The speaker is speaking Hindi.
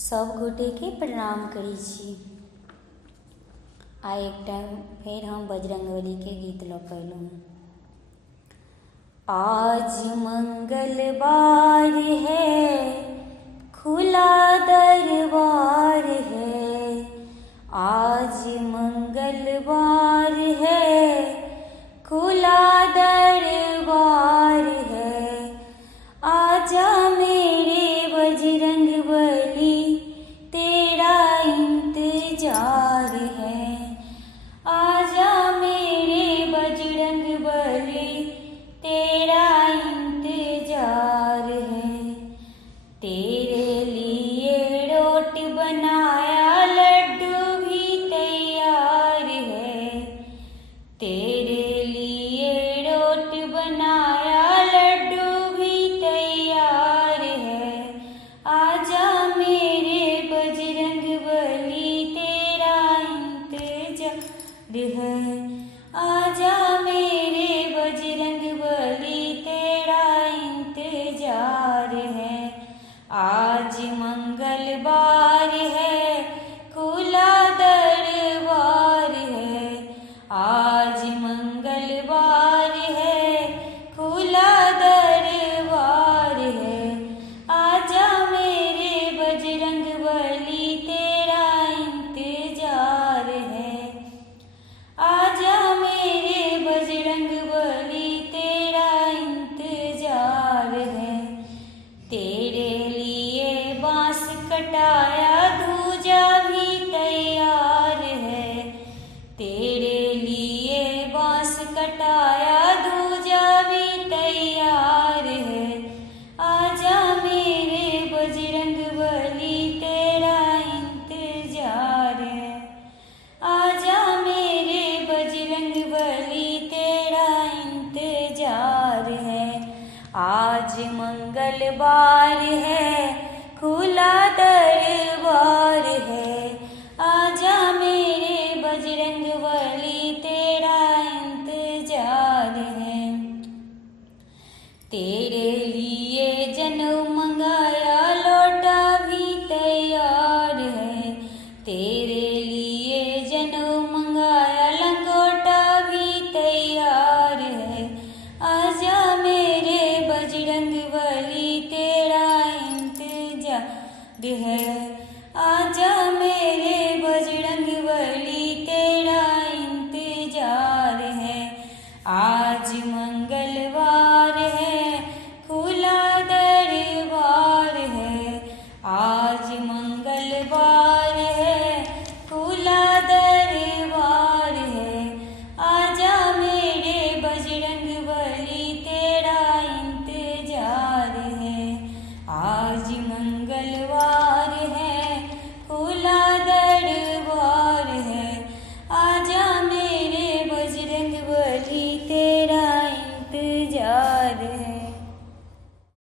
सब गोटे के प्रणाम करै छी। आइ एकटा फेर हम बजरंगबली के गीत लऽ कऽ अयलहुँ। आज मंगलवार है, खुला दरबार है। आज मंगलवार है, खुला दरबार है। आजा मेरे बजरंगबली, तेरा इंतजार है। आजा मेरे बजरंगबली, तेरा इंतजार है। तेरे लिए रोट बनाया, लड्डू भी तैयार है। तेरे लिए रोट बनाया, लड्डू भी तैयार है। आजा मेरे बजरंगबली, तेरा इंतजार है। आजा मेरे बजरंगबली, तेरा इंतजार है। आज मंगलवार है, खुला दरबार है। आज मंगलवार है, खुला दरबार है। आजा मेरे बजरंगबली, तेरा इंतजार है। आजा मेरे बजरंगबली, तेरा इंतजार है। तेरे लिए बांस कटाया, दूजा भी तैयार है। तेरे लिए बांस कटाया, दूजा भी तैयार है। आजा मेरे बजरंगबली, तेरा इंतजार है। आजा मेरे बजरंगबली, तेरा इंतजार है। आज मंगलवार है, खुला दरबार है। आजा मेरे बजरंगबली, तेरा इंतजार है। तेरे लिए जनेऊ मंगाया, लौटा भी तैयार है। तेरे लिए जनेऊ मंगाया, लंगोटा भी तैयार है। आजा मेरे बजरंगबली, तेरा इंतजार है। आजा